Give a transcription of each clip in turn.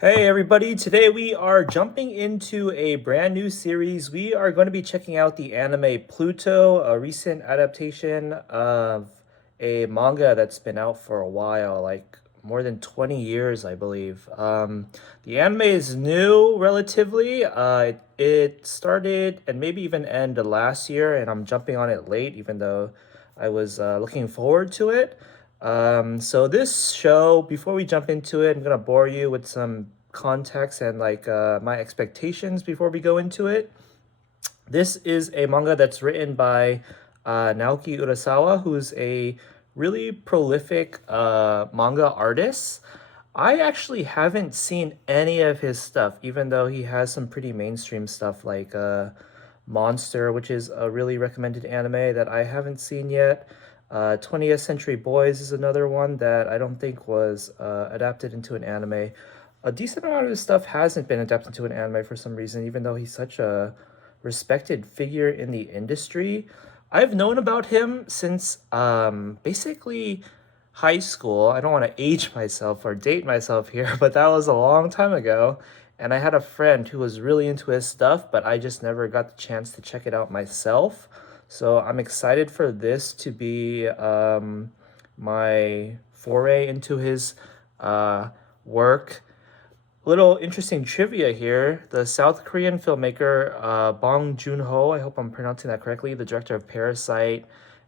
Hey everybody, today we are jumping into a brand new series. We are going to be checking out the anime Pluto, a recent adaptation of a manga that's been out for a while, like more than 20 years, I believe. The anime is new relatively. It started and maybe even ended last year, and I'm jumping on it late, even though I was looking forward to it. So this show, before we jump into it, I'm gonna bore you with some context and my expectations before we go into it. This is a manga that's written by Naoki Urasawa, who's a really prolific manga artist. I actually haven't seen any of his stuff, even though he has some pretty mainstream stuff like Monster, which is a really recommended anime that I haven't seen yet. 20th Century Boys is another one that I don't think was adapted into an anime. A decent amount of his stuff hasn't been adapted into an anime for some reason, even though he's such a respected figure in the industry. I've known about him since basically high school. I don't want to age myself or date myself here, but that was a long time ago. And I had a friend who was really into his stuff, but I just never got the chance to check it out myself. So I'm excited for this to be my foray into his work. Little interesting trivia here. The South Korean filmmaker Bong Joon-ho, I hope I'm pronouncing that correctly, the director of Parasite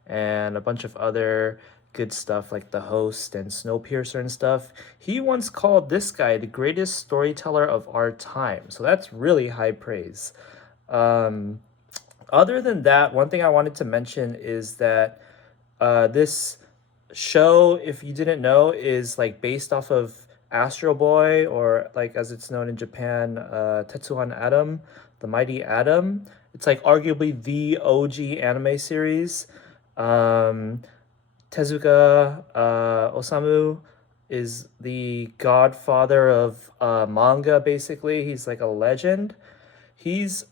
and a bunch of other good stuff like The Host and Snowpiercer and stuff. He once called this guy the greatest storyteller of our time. So that's really high praise. Um, Other than that, one thing I wanted to mention is that this show, if you didn't know, is like based off of Astro Boy, or like as it's known in Japan, Tetsuwan Atom, the Mighty Atom. It's like arguably the OG anime series. Um, Tezuka Osamu is the godfather of manga, basically. He's like a legend. He's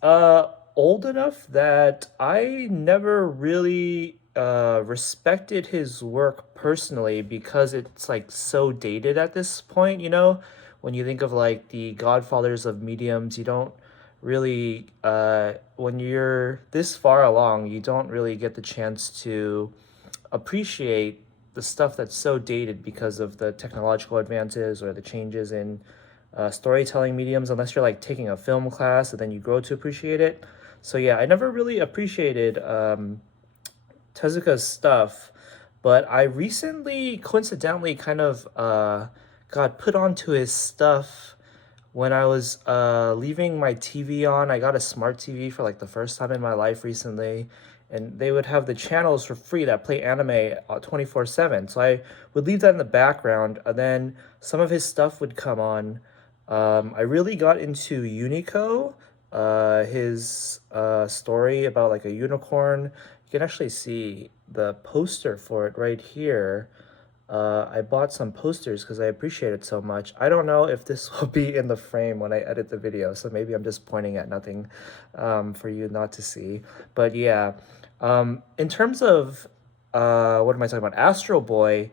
old enough that I never really respected his work personally because it's like so dated at this point, you know? When you think of like the godfathers of mediums, you don't really when you're this far along, you don't really get the chance to appreciate the stuff that's so dated because of the technological advances or the changes in storytelling mediums, unless you're like taking a film class and then you grow to appreciate it. So yeah, I never really appreciated Tezuka's stuff, but I recently coincidentally kind of got put onto his stuff when I was leaving my TV on. I got a smart TV for like the first time in my life recently, and they would have the channels for free that play anime 24/7. So I would leave that in the background, and then some of his stuff would come on. I really got into Unico, his story about like a unicorn. You can actually see the poster for it right here. I bought some posters because I appreciate it so much. I don't know if this will be in the frame when I edit the video, so maybe I'm just pointing at nothing for you not to see. But yeah, in terms of what am I talking about? Astro Boy,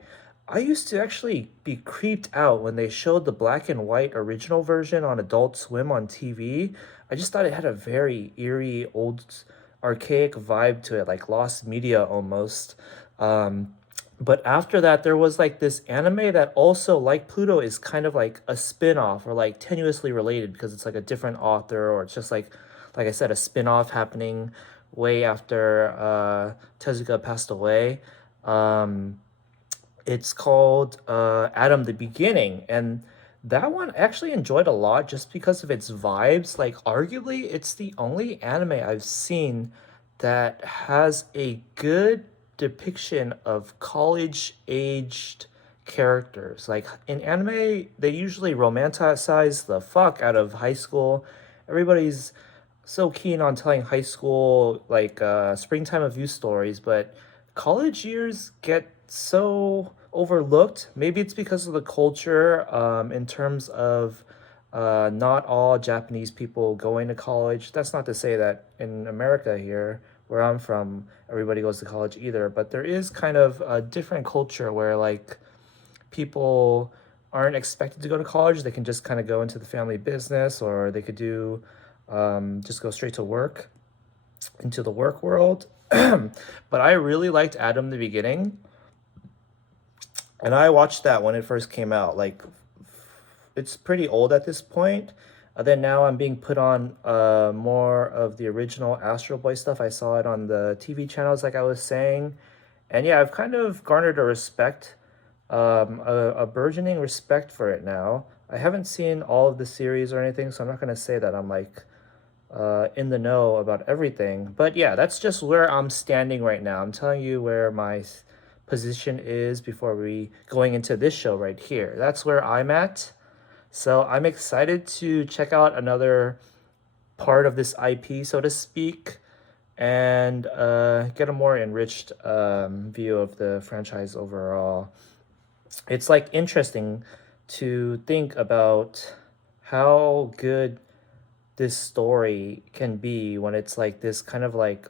I used to actually be creeped out when they showed the black and white original version on Adult Swim on TV. I just thought it had a very eerie, old, archaic vibe to it, like lost media almost. Um, but after that, there was like this anime that also, like Pluto, is kind of like a spin-off or like tenuously related because it's like a different author, or it's just like I said, a spin-off happening way after Tezuka passed away. Um, it's called Adam the Beginning, and that one I actually enjoyed a lot just because of its vibes. Like, arguably, it's the only anime I've seen that has a good depiction of college-aged characters. Like, in anime, they usually romanticize the fuck out of high school. Everybody's so keen on telling high school, like, springtime of youth stories, but college years get so overlooked. Maybe it's because of the culture, in terms of not all Japanese people going to college. That's not to say that in America here, where I'm from, everybody goes to college either, but there is kind of a different culture where like people aren't expected to go to college. They can just kind of go into the family business, or they could do just go straight to work, into the work world. But I really liked Adam in the beginning, and I watched that when it first came out. Like, it's pretty old at this point. Then now I'm being put on more of the original Astro Boy stuff. I saw it on the TV channels, like I was saying. And yeah, I've kind of garnered a respect, a burgeoning respect for it now. I haven't seen all of the series or anything, so I'm not going to say that I'm like in the know about everything. But yeah, that's just where I'm standing right now. I'm telling you where my position is before we going into this show right here. That's where I'm at. So I'm excited to check out another part of this IP, so to speak, and get a more enriched view of the franchise overall. It's like interesting to think about how good this story can be when it's like this kind of like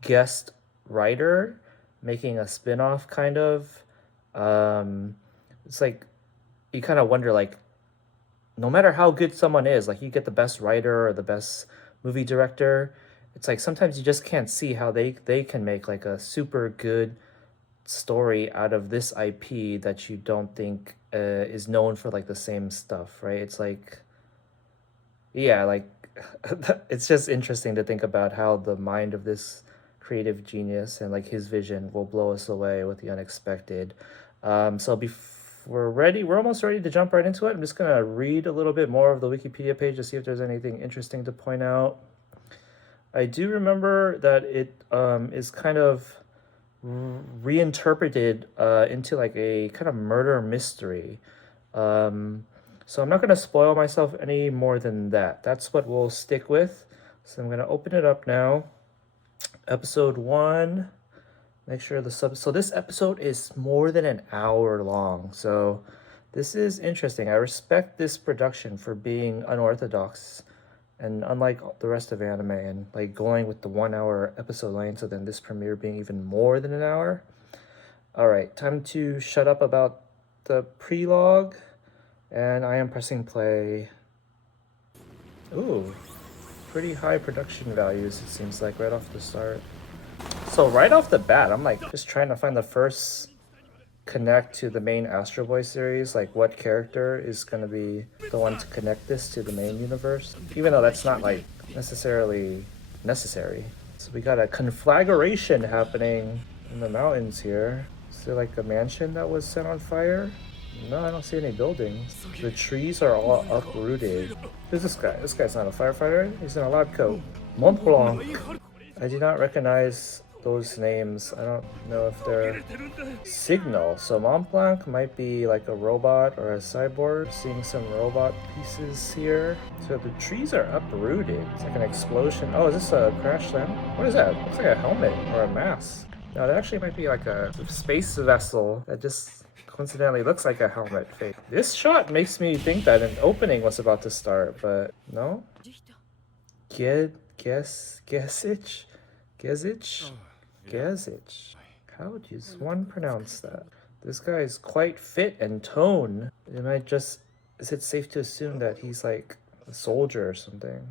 guest writer making a spin-off kind of. It's like you kind of wonder, like, no matter how good someone is, like you get the best writer or the best movie director, it's like sometimes you just can't see how they can make like a super good story out of this IP that you don't think is known for like the same stuff, right? It's like, yeah, like it's just interesting to think about how the mind of this creative genius and like his vision will blow us away with the unexpected. So we're almost ready to jump right into it. I'm just gonna read a little bit more of the Wikipedia page to see if there's anything interesting to point out. I do remember that it is kind of reinterpreted into like a kind of murder mystery. So I'm not going to spoil myself any more than that. That's what we'll stick with. So I'm going to open it up now. Episode 1. Make sure the so this episode is more than an hour long. So this is interesting. I respect this production for being unorthodox and unlike the rest of anime, and like going with the 1 hour episode length, so then this premiere being even more than an hour. All right, time to shut up about the prelogue, and I am pressing play. Ooh, pretty high production values, it seems like, right off the start. So right off the bat, I'm like just trying to find the first connect to the main Astro Boy series, like what character is going to be the one to connect this to the main universe, even though that's not like necessarily necessary. So we got a conflagration happening in the mountains here. Is there like a mansion that was set on fire? No, I don't see any buildings. The trees are all uprooted. Who's this guy? This guy's not a firefighter. He's in a lab coat. Mont Blanc. I do not recognize those names. I don't know if they're Signal. So Mont Blanc might be like a robot or a cyborg. Seeing some robot pieces here. So the trees are uprooted. It's like an explosion. Oh, is this a crash land? What is that? Looks like a helmet or a mask. No, that actually might be like a space vessel that just coincidentally looks like a helmet fake. This shot makes me think that an opening was about to start, but no? Gesich? How does one pronounce that? This guy is quite fit and toned. Is it safe to assume that he's like a soldier or something?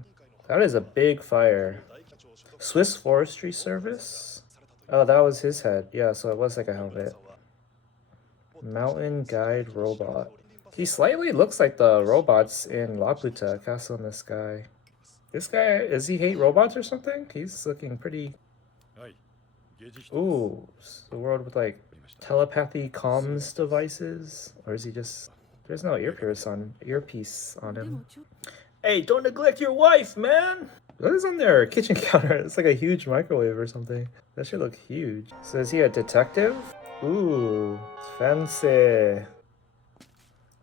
That is a big fire. Swiss Forestry Service? Oh, that was his head. Yeah, so it was like a helmet. Mountain Guide Robot. He slightly looks like the robots in La Puta, Castle in the Sky. This guy, does he hate robots or something? He's looking pretty... Ooh, the world with like telepathy comms devices? Or is he just... There's no earpiece on him. Hey, don't neglect your wife, man! What is on their kitchen counter? It's like a huge microwave or something. That should look huge. So is he a detective? Ooh, fancy.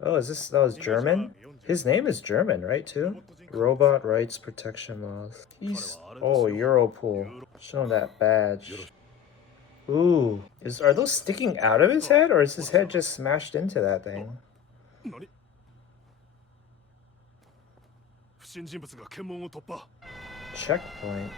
Oh, that was German? His name is German, right, too? Robot rights protection laws. Oh, Europol. Show him that badge. Ooh, are those sticking out of his head, or is his head just smashed into that thing? Checkpoint.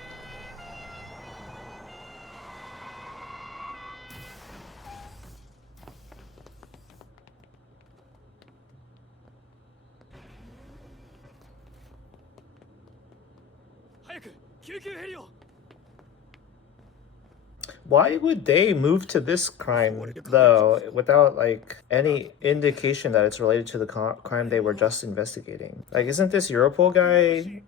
Why would they move to this crime, though, without, like, any indication that it's related to the crime they were just investigating? Like, isn't this Europol guy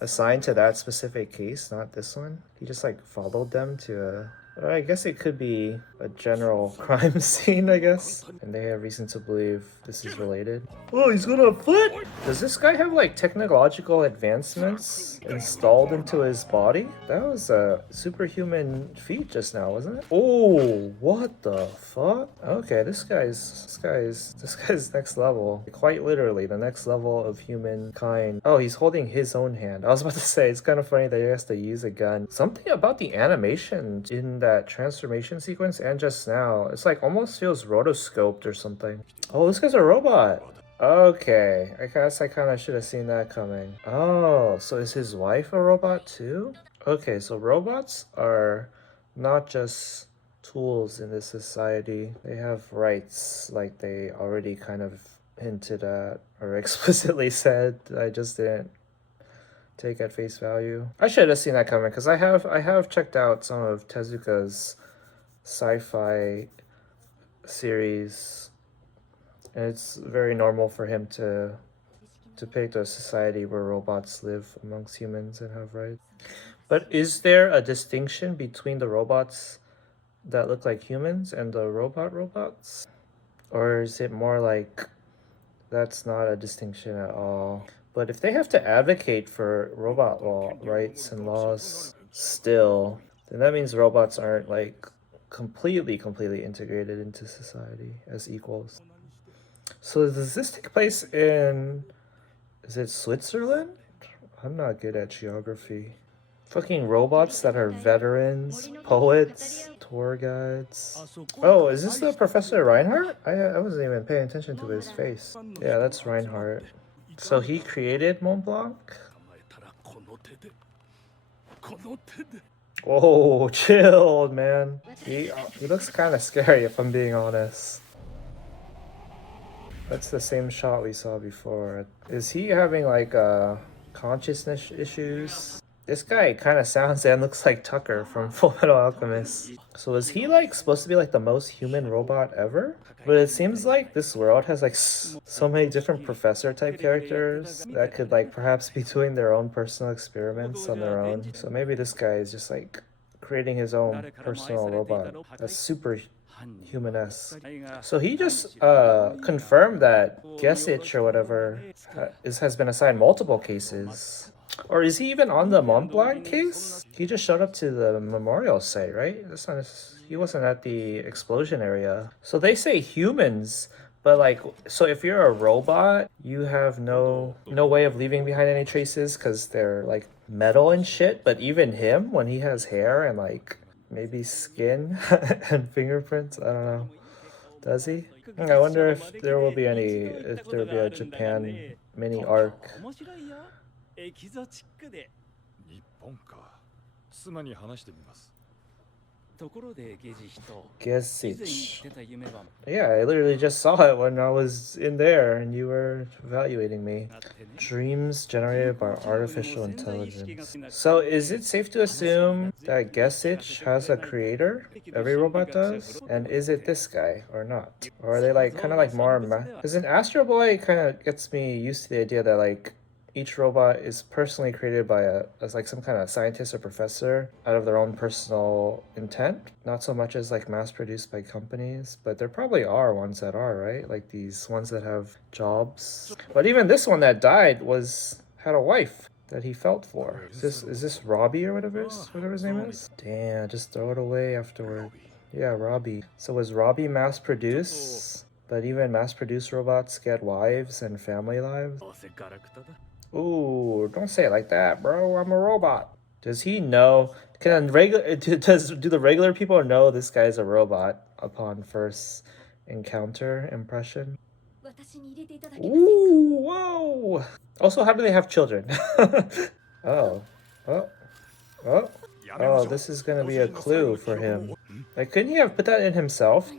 assigned to that specific case, not this one? He just, like, followed them to a... Well, I guess it could be a general crime scene, I guess. And they have reason to believe this is related. Oh, he's got a foot! Does this guy have, like, technological advancements installed into his body? That was a superhuman feat just now, wasn't it? Oh, what the fuck? Okay, this guy's next level. Quite literally, the next level of humankind. Oh, he's holding his own hand. I was about to say, it's kind of funny that he has to use a gun. Something about the animation in that transformation sequence and just now, it's like almost feels rotoscoped or something. Oh, this guy's a robot. Okay, I guess I kind of should have seen that coming. Oh, so is his wife a robot too? Okay, so robots are not just tools in this society. They have rights, like they already kind of hinted at or explicitly said. I just didn't take at face value. I should have seen that coming because I have checked out some of Tezuka's sci-fi series, and it's very normal for him to depict a society where robots live amongst humans and have rights. But is there a distinction between the robots that look like humans and the robots? Or is it more like that's not a distinction at all? But if they have to advocate for robot rights and laws still, then that means robots aren't like completely integrated into society as equals. So does this take place in, is it Switzerland? I'm not good at geography. Fucking robots that are veterans, poets, tour guides. Oh, is this the Professor Reinhardt? I wasn't even paying attention to his face. Yeah, that's Reinhardt. So he created Mont Blanc? Oh, chill, man. He looks kind of scary if I'm being honest. That's the same shot we saw before. Is he having like consciousness issues? This guy kind of sounds and looks like Tucker from Full Metal Alchemist. So is he like supposed to be like the most human robot ever? But it seems like this world has like so many different professor type characters that could like perhaps be doing their own personal experiments on their own. So maybe this guy is just like creating his own personal robot that's super human-esque. So he just confirmed that Gesich or whatever has been assigned multiple cases. Or is he even on the Mont Blanc case? He just showed up to the memorial site, right? He wasn't at the explosion area. So they say humans, but like, so if you're a robot, you have no way of leaving behind any traces because they're like metal and shit. But even him, when he has hair and like maybe skin and fingerprints, I don't know. Does he? I wonder if there will be a Japan mini arc. エキゾチックで日本か妻に話してみますところでゲジ人 Gesich. Yeah, I literally just saw it when I was in there and you were evaluating me. Dreams generated by artificial intelligence. So is it safe to assume that Gesich has a creator? Every robot does? And is it this guy or not? Or are they like kind of like more... Because in Astro Boy kind of gets me used to the idea that like each robot is personally created by as like some kind of scientist or professor out of their own personal intent, not so much as like mass produced by companies, but there probably are ones that are, right? Like these ones that have jobs. But even this one that died had a wife that he felt for. Is this Robbie or whatever his name is? Damn, just throw it away afterward. Yeah, Robbie. So was Robbie mass produced? But even mass produced robots get wives and family lives? Ooh, don't say it like that, bro. I'm a robot. Does he know? Do the regular people know this guy's a robot upon first encounter impression? Ooh, whoa. Also, how do they have children? Oh, this is gonna be a clue for him. Like, couldn't he have put that in himself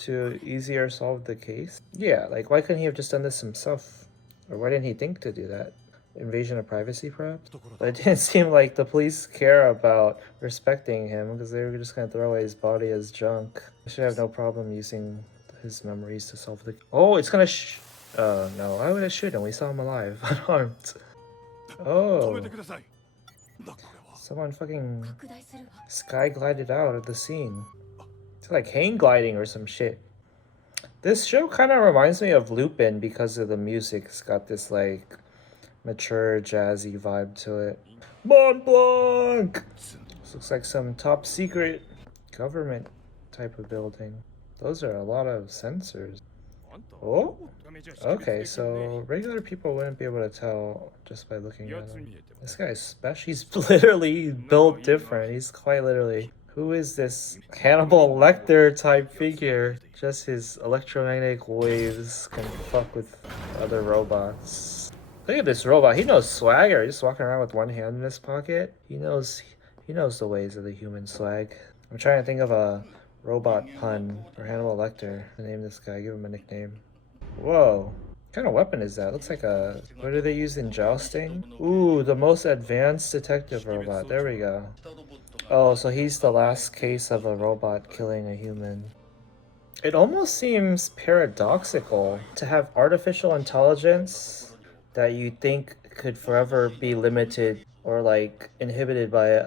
to easier solve the case? Yeah, like, why couldn't he have just done this himself? Or why didn't he think to do that? invasion of privacy, perhaps? But it didn't seem like the police care about respecting him because they were just gonna throw away his body as junk. I should have no problem using his memories to solve the. Oh, it's gonna no, why would it shoot him? We saw him alive, unarmed. Oh. Someone fucking sky glided out of the scene. It's like hang gliding or some shit. This show kind of reminds me of Lupin because of the music. It's got this like mature jazzy vibe to it. Mont Blanc! This looks like some top secret government type of building. Those are a lot of sensors. Oh? Okay, so regular people wouldn't be able to tell just by looking at him. This guy's special. He's literally built different. He's quite literally. Who is this Hannibal Lecter type figure? Just his electromagnetic waves can fuck with other robots. Look at this robot. He knows swagger. He's just walking around with one hand in his pocket. He knows the ways of the human swag. I'm trying to think of a robot pun for Hannibal Lecter. Name this guy. Give him a nickname. Whoa. What kind of weapon is that? Looks like a... What do they use in jousting? Ooh, the most advanced detective robot. There we go. Oh, so he's the last case of a robot killing a human. It almost seems paradoxical to have artificial intelligence that you think could forever be limited or like inhibited by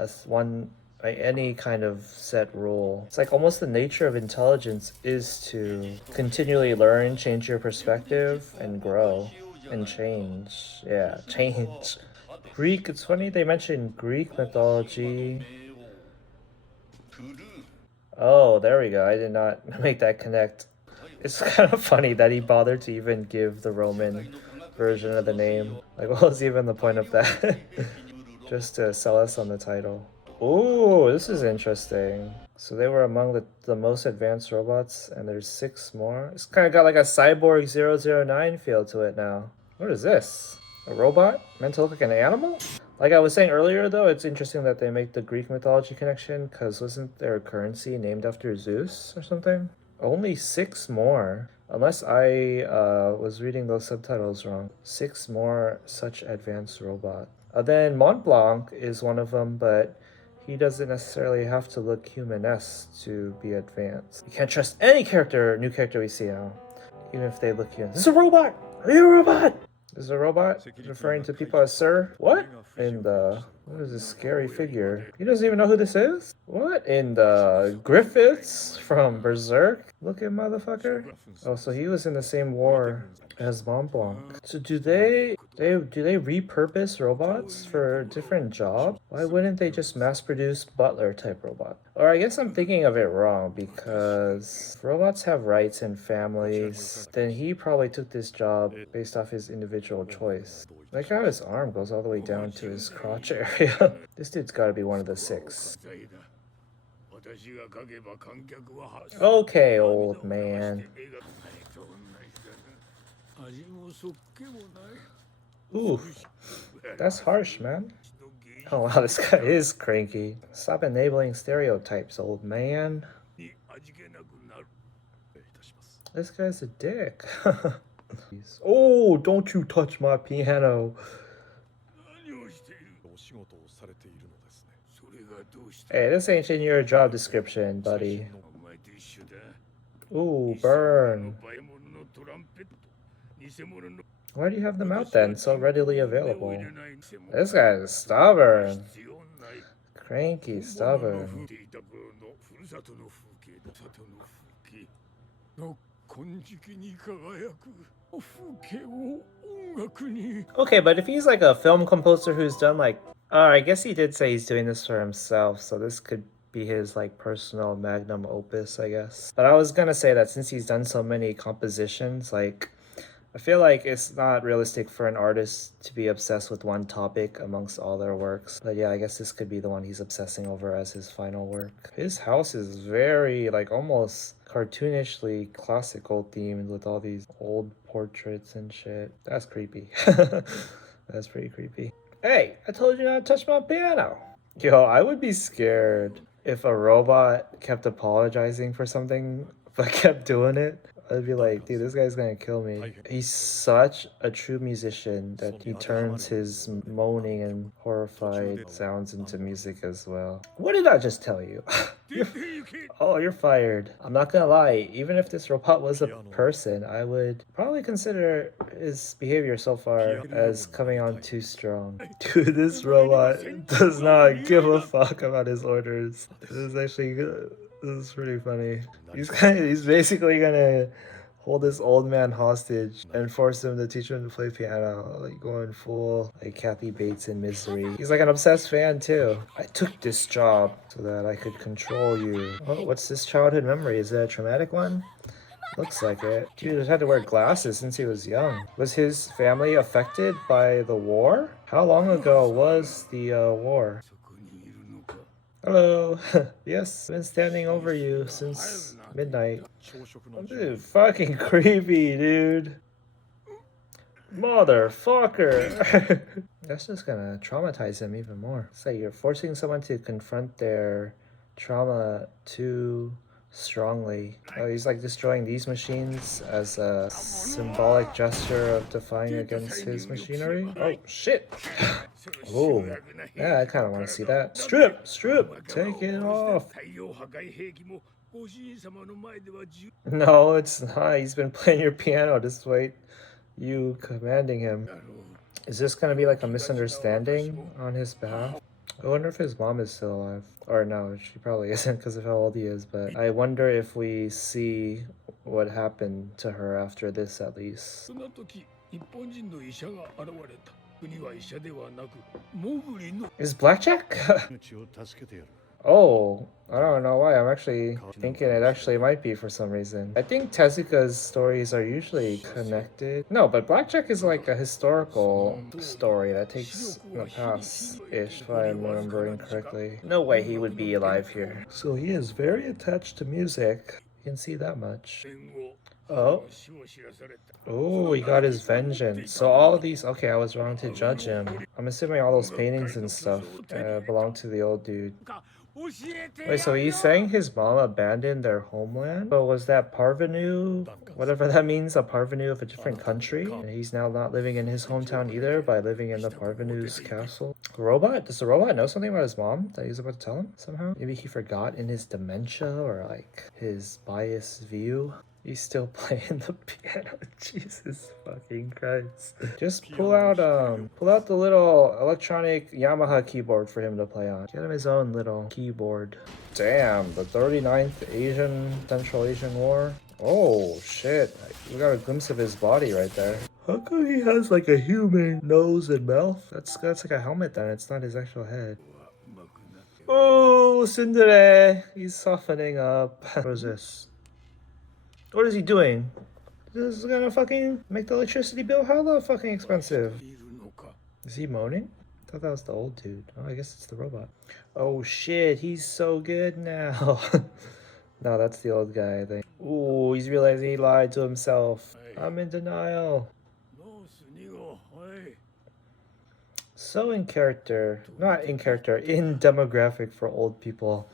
any kind of set rule. It's like almost the nature of intelligence is to continually learn, change your perspective, and grow and change. Yeah, change. Greek, it's funny they mentioned Greek mythology. Oh, there we go. I did not make that connect. It's kind of funny that he bothered to even give the Roman version of the name. Like, what was even the point of that? Just to sell us on the title. Ooh, this is interesting. So they were among the most advanced robots, and there's 6 more. It's kind of got like a Cyborg 009 feel to it now. What is this? A robot? Meant to look like an animal? Like I was saying earlier, though, it's interesting that they make the Greek mythology connection, because wasn't there a currency named after Zeus or something? Only 6 more. Unless I was reading those subtitles wrong. 6 more such advanced robot. Then Mont Blanc is one of them, but he doesn't necessarily have to look human-esque to be advanced. You can't trust any new character we see now. Even if they look human. This is a robot! Are you a robot? This is a robot referring to people as sir? What? What is this scary figure? He doesn't even know who this is? What? In the Griffiths from Berserk? Looking motherfucker? Oh, so he was in the same war as Mont Blanc. So do they repurpose robots for different jobs? Why wouldn't they just mass produce butler type robot? Or I guess I'm thinking of it wrong, because if robots have rights and families, then he probably took this job based off his individual choice. Like how his arm goes all the way down to his crotch area. This dude's gotta be one of the 6. Okay, old man. Ooh, that's harsh, man. Oh wow, this guy is cranky. Stop enabling stereotypes, old man. This guy's a dick. Oh, don't you touch my piano. Hey, this ain't in your job description, buddy. Ooh, burn. Why do you have them out then, so readily available? This guy is stubborn. Cranky, stubborn. Okay, but if he's like a film composer who's done like... I guess he did say he's doing this for himself, so this could be his like personal magnum opus, I guess. But I was gonna say that since he's done so many compositions, like... I feel like it's not realistic for an artist to be obsessed with one topic amongst all their works. But yeah, I guess this could be the one he's obsessing over as his final work. His house is very, like, almost cartoonishly classical themed with all these old portraits and shit. That's creepy. That's pretty creepy. Hey, I told you not to touch my piano. Yo, I would be scared if a robot kept apologizing for something but kept doing it. I'd be like, dude, this guy's gonna kill me. He's such a true musician that he turns his moaning and horrified sounds into music as well. What did I just tell you? Oh, you're fired. I'm not gonna lie, even if this robot was a person, I would probably consider his behavior so far as coming on too strong. Dude, this robot does not give a fuck about his orders. This is actually good. This is pretty funny. He's basically gonna hold this old man hostage and force him to teach him to play piano, like going full like Kathy Bates in Misery. He's like an obsessed fan too. I took this job so that I could control you. Oh, what's this childhood memory? Is it a traumatic one? Looks like it. Dude had to wear glasses since he was young. Was his family affected by the war? How long ago was the war? Hello. Yes, been standing over you since midnight. Dude, fucking creepy, dude. Motherfucker. That's just gonna traumatize him even more. It's like you're forcing someone to confront their trauma too strongly. Oh, he's like destroying these machines as a symbolic gesture of defying against his machinery. Oh, shit. Oh, yeah, I kind of want to see that. Strip, take it off. No, it's not. He's been playing your piano despite you commanding him. Is this going to be like a misunderstanding on his behalf? I wonder if his mom is still alive. Or no, she probably isn't because of how old he is, but I wonder if we see what happened to her after this at least. Is Blackjack? Oh, I don't know why. I'm actually thinking it actually might be for some reason. I think Tezuka's stories are usually connected. No, but Blackjack is like a historical story that takes the past-ish, if I'm remembering correctly. No way he would be alive here. So he is very attached to music. You can see that much. Oh. Oh, he got his vengeance. So all of these... Okay, I was wrong to judge him. I'm assuming all those paintings and stuff belong to the old dude. Wait, so he's saying his mom abandoned their homeland? So was that parvenu, whatever that means, a parvenu of a different country? And he's now not living in his hometown either by living in the parvenu's castle? Robot? Does the robot know something about his mom that he's about to tell him somehow? Maybe he forgot in his dementia or like his biased view? He's still playing the piano. Jesus fucking Christ. Just pull out the little electronic Yamaha keyboard for him to play on. Get him his own little keyboard. Damn, the 39th Central Asian War. Oh shit. We got a glimpse of his body right there. How come he has like a human nose and mouth? That's like a helmet then. It's not his actual head. Oh, Tsundere. He's softening up. What is this? What is he doing? This is gonna fucking make the electricity bill hella fucking expensive. Is he moaning? I thought that was the old dude. Oh, I guess it's the robot. Oh shit, he's so good now. No, that's the old guy, I think. Ooh, he's realizing he lied to himself. I'm in denial. So in character, not in character, in demographic for old people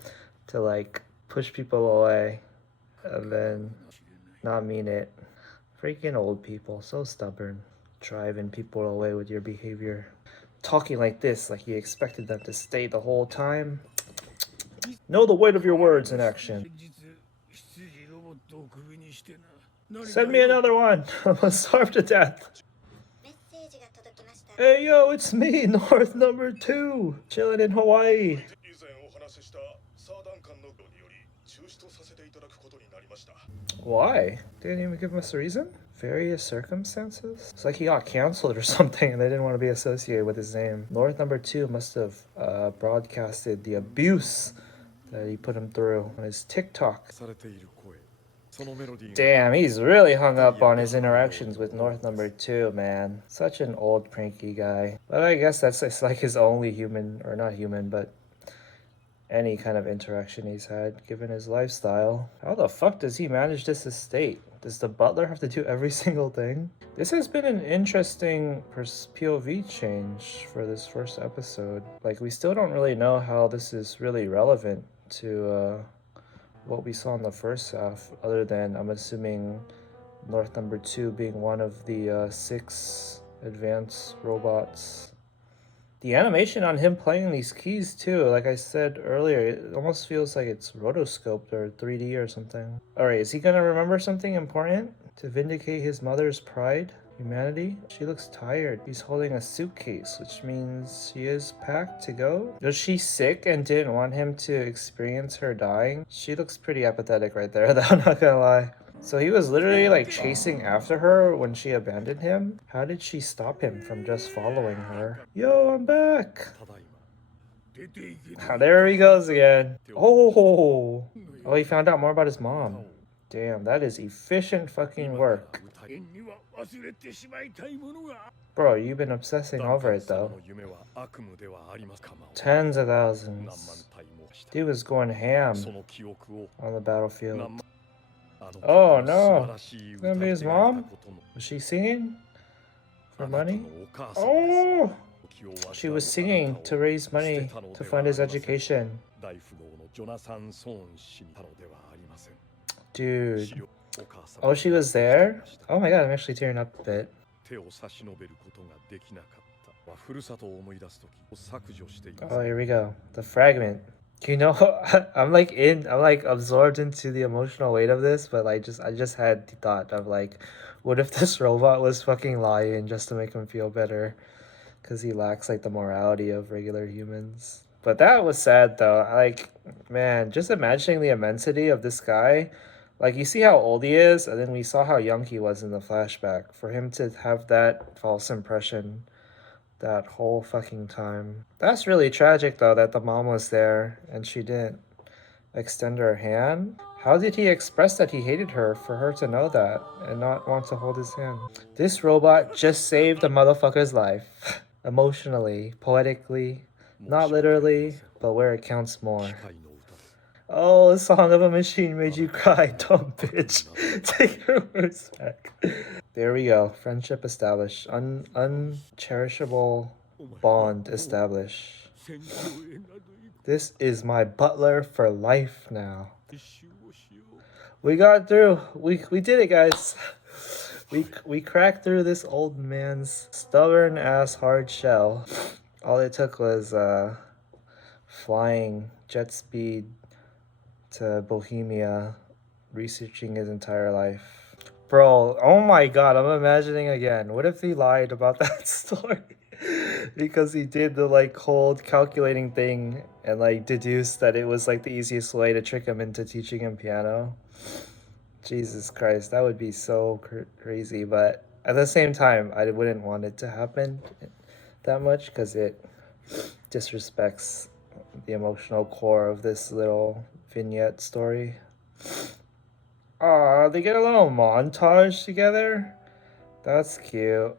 to like push people away and then not mean it. Freaking old people, so stubborn. Driving people away with your behavior. Talking like this, like you expected them to stay the whole time. Know the weight of your words in action. Send me another one. I'm gonna starve to death. Hey yo, it's me, North number 2. Chilling in Hawaii. Why? Didn't even give us a reason? Various circumstances? It's like he got canceled or something and they didn't want to be associated with his name. North number 2 must have broadcasted the abuse that he put him through on his TikTok. Damn, he's really hung up on his interactions with North number 2, man. Such an old pranky guy. But I guess it's like his only human, or not human, but any kind of interaction he's had, given his lifestyle. How the fuck does he manage this estate? Does the butler have to do every single thing? This has been an interesting POV change for this first episode. Like, we still don't really know how this is really relevant to what we saw in the first half, other than, I'm assuming, North number 2 being one of the 6 advanced robots. The animation on him playing these keys too, like I said earlier, it almost feels like it's rotoscoped or 3D or something. Alright, is he gonna remember something important? To vindicate his mother's pride? Humanity? She looks tired. He's holding a suitcase, which means she is packed to go. Was she sick and didn't want him to experience her dying? She looks pretty apathetic right there, though, I'm not gonna lie. So he was literally like chasing after her when she abandoned him? How did she stop him from just following her? Yo, I'm back! There he goes again. Oh, he found out more about his mom. Damn, that is efficient fucking work. Bro, you've been obsessing over it though. Tens of thousands. Dude was going ham on the battlefield. Oh no, it's gonna be his mom? Was she singing? For money? Oh! She was singing to raise money to fund his education. Dude. Oh, she was there? Oh my god, I'm actually tearing up a bit. Oh, here we go. The fragment. You know, I'm like absorbed into the emotional weight of this, but I just had the thought of like, what if this robot was fucking lying just to make him feel better? Because he lacks like the morality of regular humans. But that was sad though. Like, man, just imagining the immensity of this guy. Like, you see how old he is, and then we saw how young he was in the flashback. For him to have that false impression that whole fucking time. That's really tragic though, that the mom was there and she didn't extend her hand. How did he express that he hated her for her to know that and not want to hold his hand? This robot just saved a motherfucker's life. Emotionally, poetically, not literally, but where it counts more. Oh, a song of a machine made you cry, dumb bitch. Take your words back. There we go. Friendship established. Uncherishable bond established. This is my butler for life now. We got through. We did it, guys. We cracked through this old man's stubborn ass hard shell. All it took was flying jet speed to Bohemia, researching his entire life. Bro, oh my god, I'm imagining again. What if he lied about that story? Because he did the like cold calculating thing and like deduced that it was like the easiest way to trick him into teaching him piano. Jesus Christ, that would be so crazy. But at the same time, I wouldn't want it to happen that much because it disrespects the emotional core of this little vignette story. Aw, they get a little montage together. That's cute.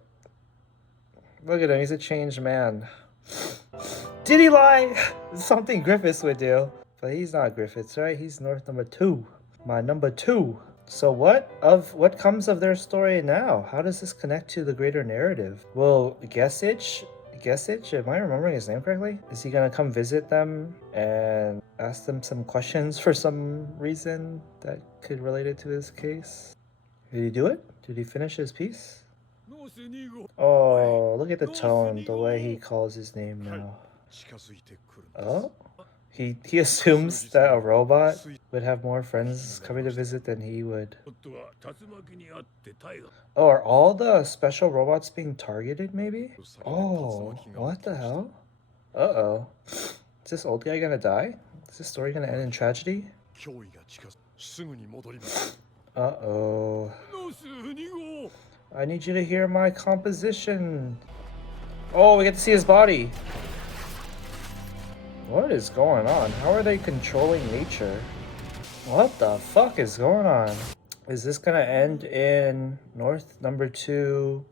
Look at him, he's a changed man. Did he lie? Something Griffiths would do. But he's not Griffiths, right? He's North number 2. My number 2. So what comes of their story now? How does this connect to the greater narrative? Will Gesich, am I remembering his name correctly? Is he gonna come visit them and ask them some questions for some reason that could relate it to his case? Did he do it? Did he finish his piece? Oh, look at the tone, the way he calls his name now. Oh? He assumes that a robot would have more friends coming to visit than he would. Oh, are all the special robots being targeted, maybe? Oh, what the hell? Uh-oh. Is this old guy gonna die? Is this story gonna end in tragedy? Uh-oh. I need you to hear my composition. Oh, we get to see his body. What is going on? How are they controlling nature? What the fuck is going on? Is this gonna end in North number 2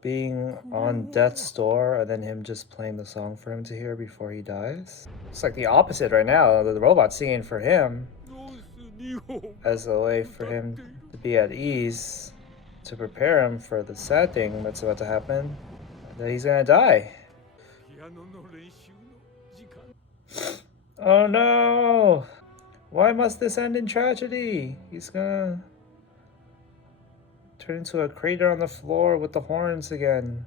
being on death's door and then him just playing the song for him to hear before he dies? It's like the opposite right now. The robot's singing for him as a way for him to be at ease, to prepare him for the sad thing that's about to happen, that he's gonna die. Oh no! Why must this end in tragedy? He's gonna... Turn into a crater on the floor with the horns again.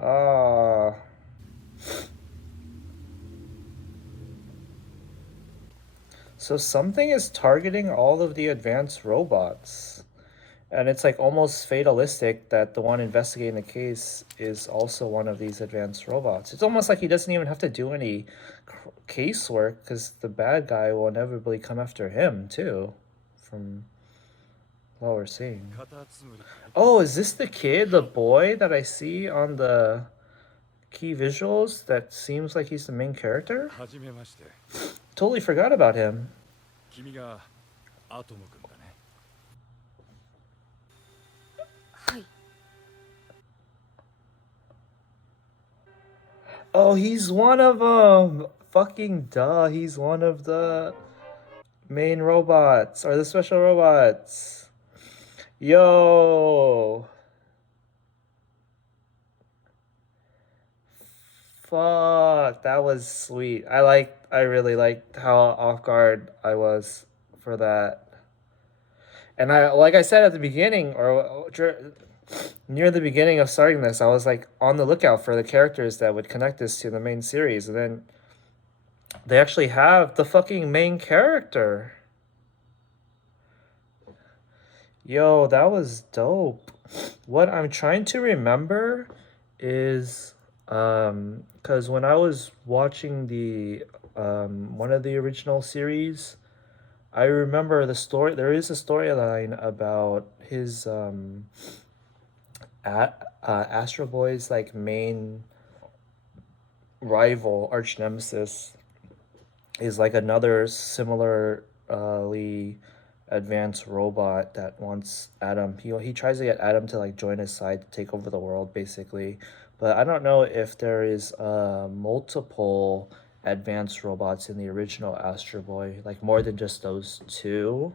Ah. So something is targeting all of the advanced robots. And it's like almost fatalistic that the one investigating the case is also one of these advanced robots. It's almost like he doesn't even have to do any casework because the bad guy will inevitably come after him too, from what we're seeing. Oh, is this the kid, the boy that I see on the key visuals that seems like he's the main character? Totally forgot about him. Oh, he's one of them. Fucking duh, he's one of the main robots or the special robots. Yo. Fuck, that was sweet. I really liked how off guard I was for that. And like I said at the beginning, or near the beginning of starting this, I was like on the lookout for the characters that would connect this to the main series, and then they actually have the fucking main character. Yo, that was dope. What I'm trying to remember is because when I was watching the one of the original series, I remember the story. There is a storyline about his Astro Boy's like main rival, arch nemesis, is like another similarly advanced robot that wants Adam. He tries to get Adam to like join his side to take over the world, basically. But I don't know if there is multiple advanced robots in the original Astro Boy, like more than just those two.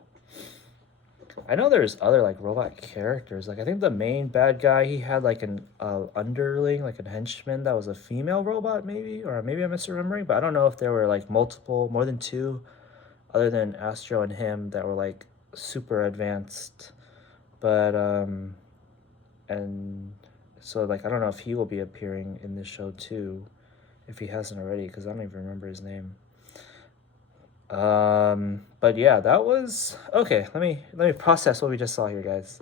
I know there's other like robot characters. Like I think the main bad guy, he had like an underling, like a henchman that was a female robot, maybe, or maybe I'm misremembering. But I don't know if there were like multiple, more than two, other than Astro and him, that were like super advanced. But and so like I don't know if he will be appearing in this show too, if he hasn't already, because I don't even remember his name. But yeah, that was okay. Let me process what we just saw here, guys.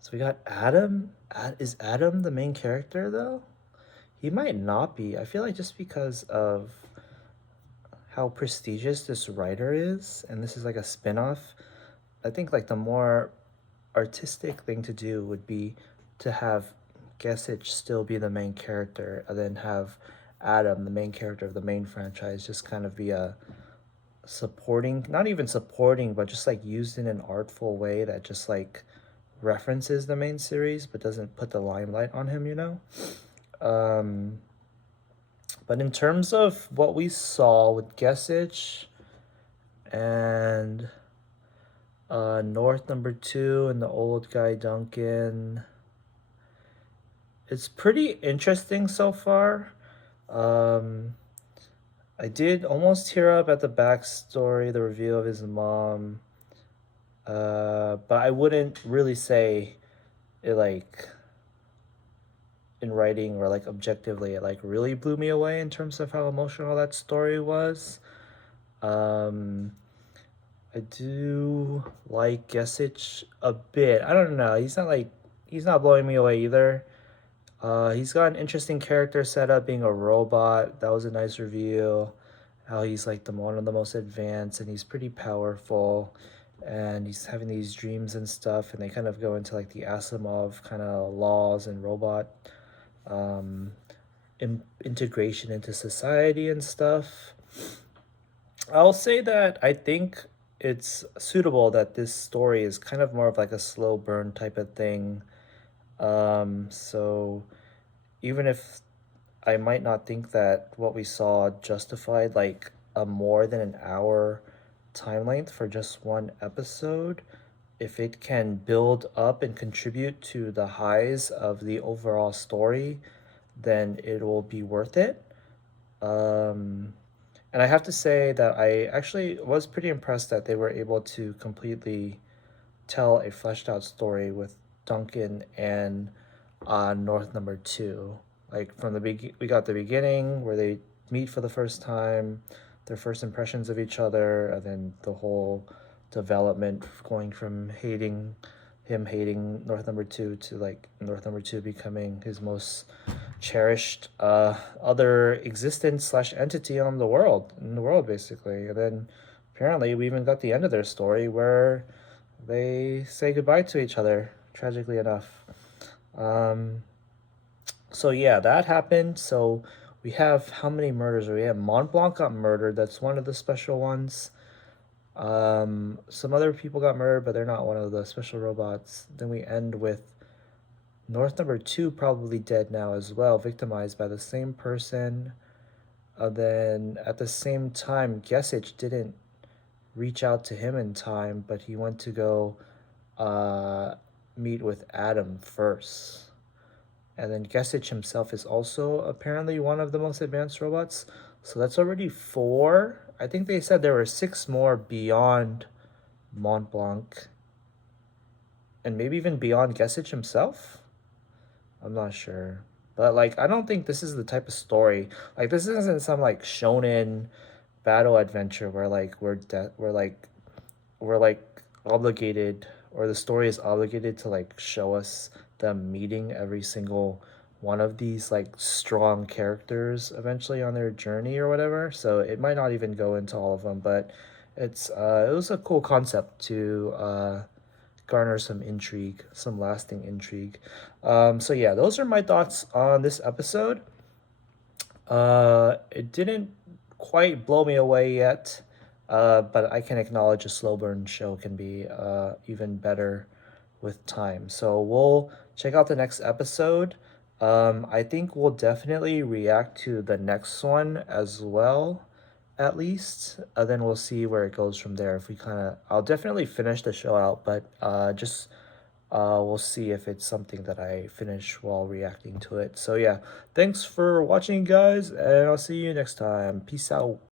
So we got Adam. Is Adam the main character though? He might not be. I feel like just because of how prestigious this writer is, and this is like a spin-off, I think like the more artistic thing to do would be to have Gesich still be the main character, and then have Adam, the main character of the main franchise, just kind of be a supporting, not even supporting, but just like used in an artful way that just like references the main series but doesn't put the limelight on him, you know? But in terms of what we saw with Gesich and North number 2 and the old guy Duncan, it's pretty interesting so far. I did almost tear up at the backstory, the reveal of his mom. But I wouldn't really say it like in writing or like objectively, it like really blew me away in terms of how emotional that story was. I do like Gesich a bit. I don't know. He's not blowing me away either. He's got an interesting character setup, being a robot. That was a nice reveal. How he's like one of the most advanced, and he's pretty powerful, and he's having these dreams and stuff, and they kind of go into like the Asimov kind of laws and robot integration into society and stuff. I'll say that I think it's suitable that this story is kind of more of like a slow burn type of thing. So even if I might not think that what we saw justified like a more than an hour time length for just one episode, if it can build up and contribute to the highs of the overall story, then it will be worth it. And I have to say that I actually was pretty impressed that they were able to completely tell a fleshed out story with Duncan and North number two. Like from the we got the beginning where they meet for the first time, their first impressions of each other, and then the whole development going from hating North number two to like North number two becoming his most cherished other existence slash entity on the world in the world basically. And then apparently we even got the end of their story where they say goodbye to each other, tragically enough. Um, so yeah, that happened. So we have how many murders? We have Mont Blanc got murdered. That's one of the special ones. Some other people got murdered, but they're not one of the special robots. Then we end with North number two probably dead now as well, victimized by the same person. Then at the same time, Gesich didn't reach out to him in time, but he went to go uh, meet with Adam first. And then Gesich himself is also apparently one of the most advanced robots. So that's already four. I think they said there were six more beyond Mont Blanc. And maybe even beyond Gesich himself? I'm not sure. But like I don't think this is the type of story. Like this isn't some like shonen battle adventure where like we're like obligated, or the story is obligated to like show us them meeting every single one of these like strong characters eventually on their journey or whatever. So it might not even go into all of them, but it was a cool concept to garner some intrigue, some lasting intrigue. So yeah, those are my thoughts on this episode. It didn't quite blow me away yet, but I can acknowledge a slow burn show can be even better with time. So we'll check out the next episode. I think we'll definitely react to the next one as well, at least. Then we'll see where it goes from there. If we kind of, I'll definitely finish the show out, but just we'll see if it's something that I finish while reacting to it. So yeah, thanks for watching, guys, and I'll see you next time. Peace out.